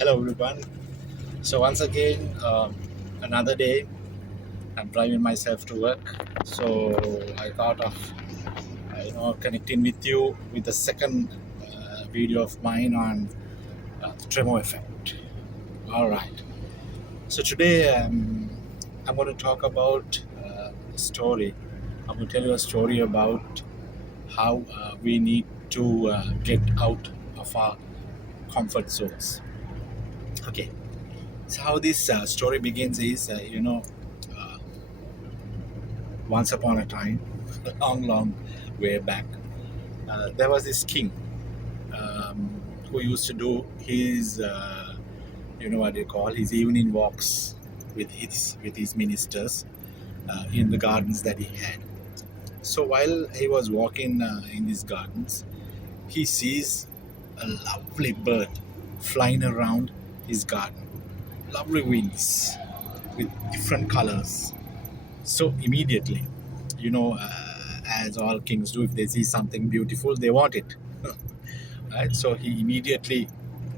Hello everyone. So once again, another day. I'm driving myself to work. So I thought of connecting with you with the second video of mine on the Tremo Effect. All right. So today I'm going to talk about a story. I'm going to tell you a story about how we need to get out of our comfort zones. Okay. So how this story begins is, uh, once upon a time, a long, long way back, there was this king who used to do his, what they call his evening walks with his ministers in the gardens that he had. So while he was walking in these gardens, he sees a lovely bird flying around his garden. Lovely wings with different colors. So immediately, as all kings do, if they see something beautiful, they want it. Right? So he immediately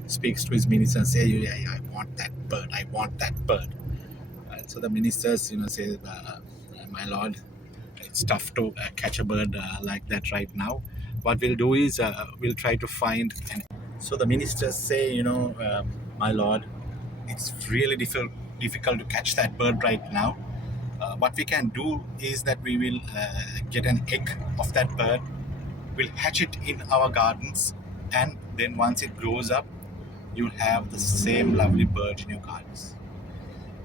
speaks to his minister and say, "Yeah, yeah, I want that bird. I want that bird." Right? So the ministers, say, "My lord, it's tough to catch a bird like that right now. What we'll do is we'll try to find." So the ministers say, "My lord, it's really difficult to catch that bird right now. What we can do is that we will get an egg of that bird, we'll hatch it in our gardens, and then once it grows up, you'll have the same lovely bird in your gardens."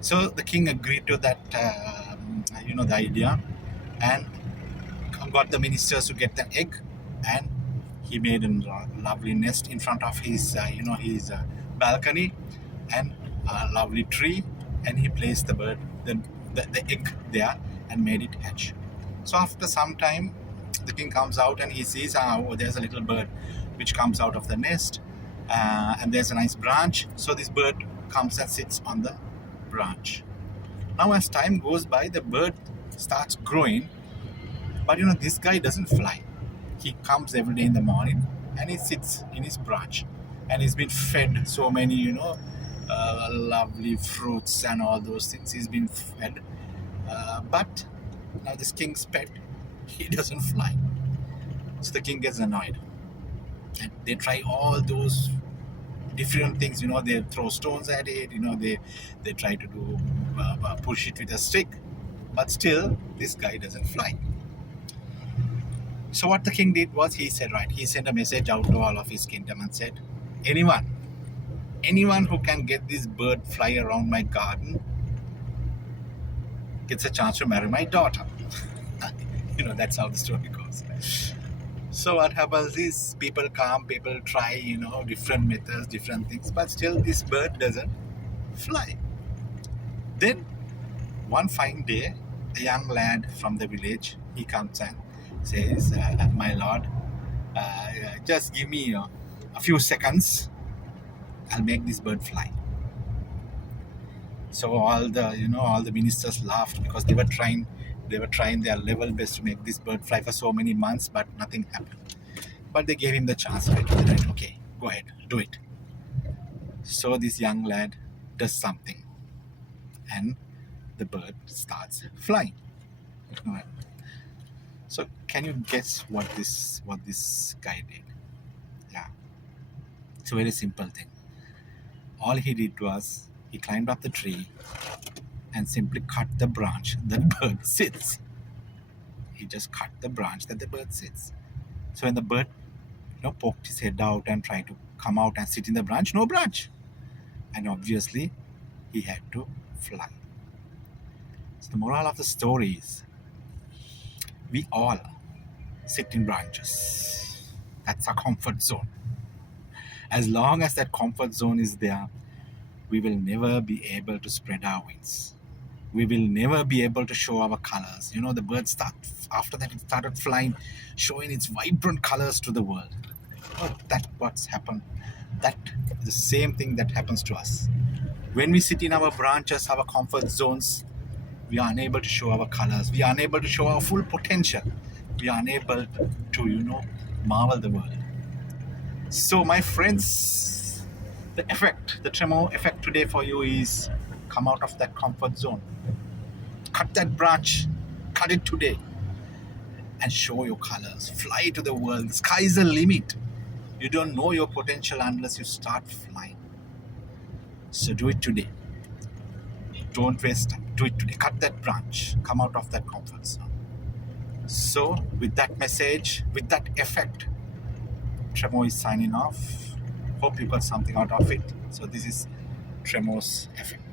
So the king agreed to that, the idea, and got the ministers to get the egg, and he made a lovely nest in front of his balcony, and a lovely tree, and he placed the egg there and made it hatch. So after some time, the king comes out and he sees, oh, there's a little bird which comes out of the nest, and there's a nice branch. So this bird comes and sits on the branch. Now as time goes by, the bird starts growing, but this guy doesn't fly. He comes every day in the morning and he sits in his branch, and he's been fed so many lovely fruits and all those things. He's been fed, but now this king's pet, he doesn't fly. So the king gets annoyed, and they try all those different things. They throw stones at it. They try to do push it with a stick, but still this guy doesn't fly. So what the king did was, he said, right, he sent a message out to all of his kingdom and said, anyone who can get this bird fly around my garden gets a chance to marry my daughter. That's how the story goes. So what happens is, people come, people try, different methods, different things, but still this bird doesn't fly. Then one fine day, a young lad from the village, he comes and says, "My lord, just give me a few seconds. I'll make this bird fly." So all the ministers laughed, because they were trying their level best to make this bird fly for so many months, but nothing happened. But they gave him the chance, right? Okay, go ahead, do it. So this young lad does something, and the bird starts flying. Right. So can you guess what this guy did? Yeah, it's a very simple thing. All he did was, he climbed up the tree and simply cut the branch that the bird sits. He just cut the branch that the bird sits. So when the bird poked his head out and tried to come out and sit in the branch, no branch. And obviously he had to fly. So the moral of the story is, we all sit in branches. That's our comfort zone. As long as that comfort zone is there, we will never be able to spread our wings. We will never be able to show our colors. The bird after that, it started flying, showing its vibrant colors to the world. That's what's happened. That the same thing that happens to us. When we sit in our branches, our comfort zones, we are unable to show our colors. We are unable to show our full potential. We are unable to, marvel the world. So my friends, The effect, the Tremo effect today for you is come out of that comfort zone. Cut that branch, cut it today, and show your colors. Fly to the world. The sky is the limit. You don't know your potential unless you start flying. So do it today. Don't waste time. Do it today. Cut that branch. Come out of that comfort zone. So, with that message, with that effect, Tremo is signing off. Hope you got something out of it. So, this is Tremo's effect.